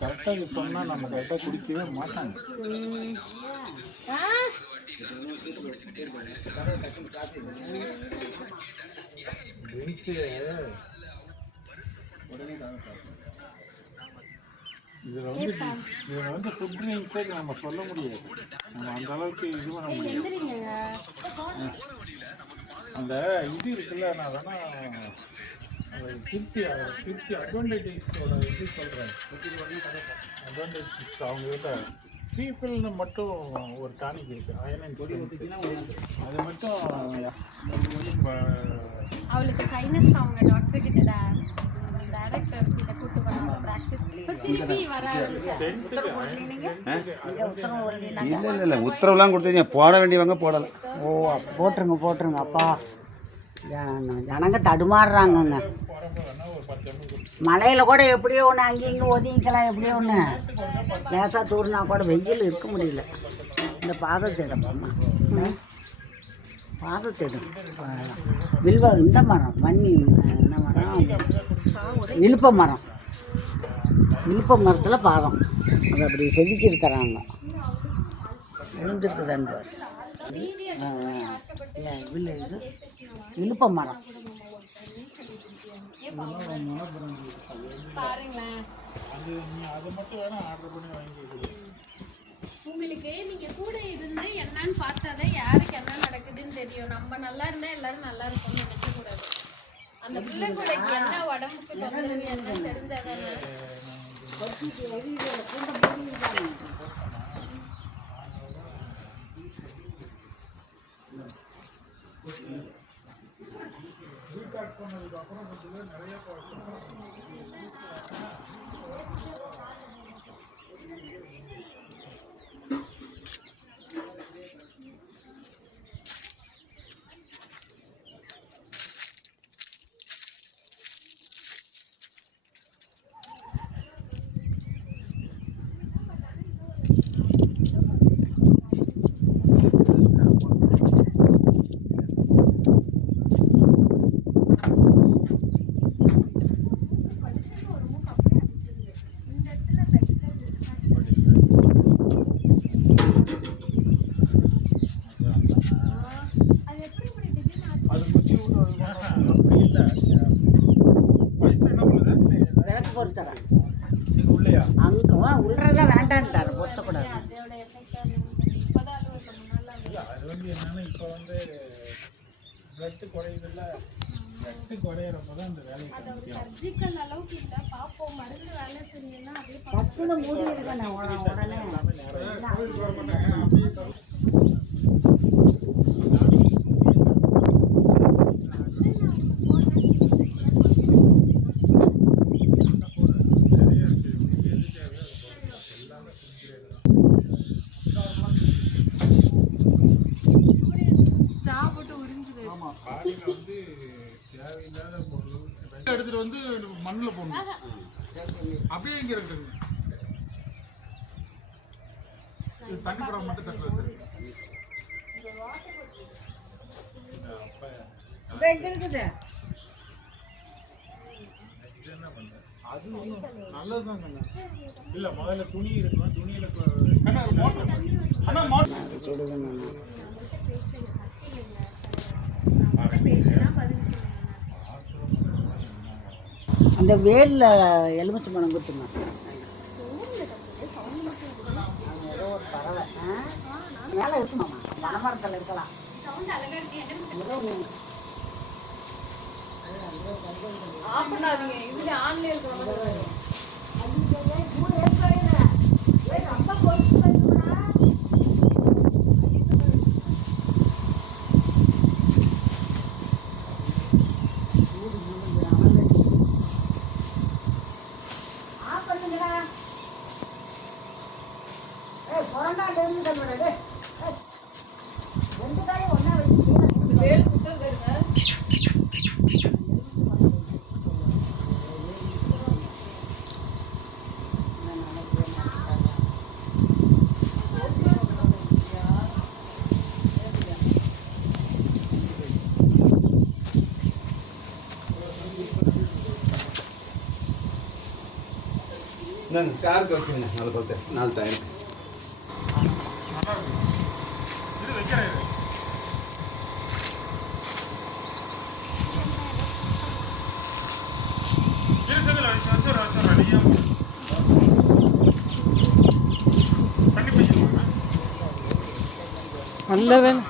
கரெக்டாக இது சொன்னால் நம்ம கரெக்டாக குடிக்கவே மாட்டாங்க. இதில் வந்து ஃபுட் ட்ரிங்க்ஸே நம்ம சொல்ல முடியாது. நம்ம அந்த அளவுக்கு இது பண்ண முடியாது. அந்த இது இருக்குல்ல, நான் வேணா திருப்தி அட்வான்டேஜஸோட இது சொல்கிறேன். அட்வான்டேஜஸ் அவங்ககிட்ட பீப்புள்னு மட்டும் ஒரு டானிக் இருக்குது, அயன் அது மட்டும் அவளுக்கு சைனஸ்க்கு அவங்க டாக்டர் கிட்ட டைரக்டர் கிட்ட கூட்டு வராங்க பிராக்டிஸ். இப்போ திருப்பி இல்லை உத்தரவுலாம் கொடுத்தீங்க, போட வேண்டியவங்க போடலை. ஓ போட்டுருங்க அப்பா. ஜனங்க தடுமாறுறாங்கங்க. மலையில் கூட எப்படியோ ஒன்று அங்கேயும் இங்கே ஒதுங்கிக்கலாம், எப்படியோ ஒன்று லேசாக தூர்னா கூட வெயில் இருக்க முடியல. இந்த பாதத்திடம்மா, பாதத்திடம் வில்வ இந்த மரம் வன்னி என்ன மரம், இழுப்ப மரம். இழுப்ப மரத்தில் பாதம் அது அப்படி செதுக்கி இருக்கிறாங்க. விழுந்துருக்குதான்னு இல்லை, இது இழுப்ப மரம். உங்களுக்கு நீங்க கூட இருந்து என்னன்னு பார்த்தாதான் யாருக்கு என்ன நடக்குதுன்னு தெரியும். நம்ம நல்லா இருந்தா எல்லாரும் நல்லா இருக்கும்னு நினைக்க கூடாது. அந்த பிள்ளை கூட என்ன உடம்புக்கு தொந்தரவு என்ன தெரிஞ்சாதானே. விளக்கு பொறுத்தரேன் அங்கே உள்ளெல்லாம் வேண்டான்ட்டார், பொறுத்தக்கூடாது. அது வந்து என்னன்னா இப்போ வந்து பிளட்டு குறையுதுல்ல, பிளட்டு குறையிறப்போ தான் அந்த வேலையை சர்ஜிக்கல் அளவுக்கு இல்லை பார்ப்போம். மருந்து வேலை செஞ்சீங்கன்னா அப்படியே பத்துன்னு மூடி இருக்கேன் உடனே. எடுத்துட்டு வந்து மண்ணில் போடணும். அப்படியே இங்கே இருக்குது தண்ணி படம் மட்டும் கட்டு வச்சிருக்கு. அது நல்லதுதான். இல்லை முதல்ல துணி இருக்கணும், துணியில அந்த வேலில் எலுமிச்சை பழம் கொடுத்துங்க. ஏதோ ஒரு பறவை மேலே இருக்குமாம்மா, வனமரத்தில் இருக்கலாம். இந்தாங்க காருக்கு வச்சுங்க 4 பழத்தை 4 டயர். நல்லா இருக்கு. இது வைக்கிறேன் இது. இரு செந்தில் வச்சிடுறேன் நீயா பண்ணி போயிடுவாங்க. நல்ல வேலை.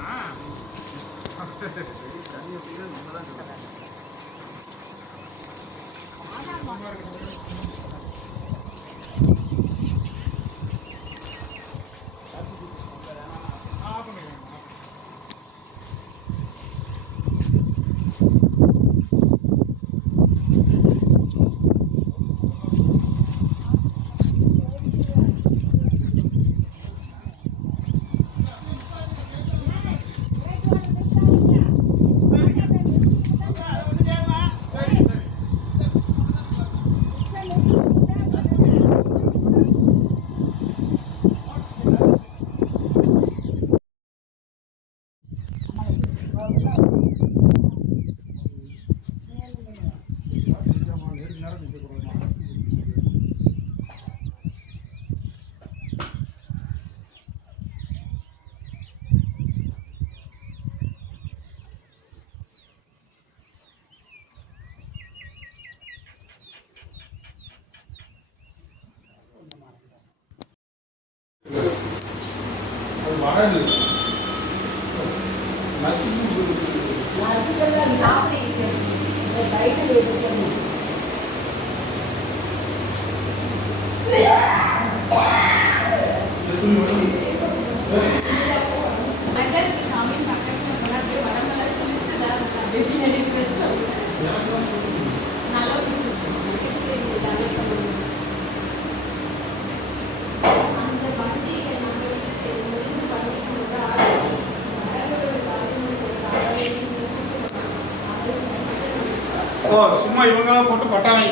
அது வராது. ஓ சும்மா இவங்களாம் போட்டு பட்டாளம்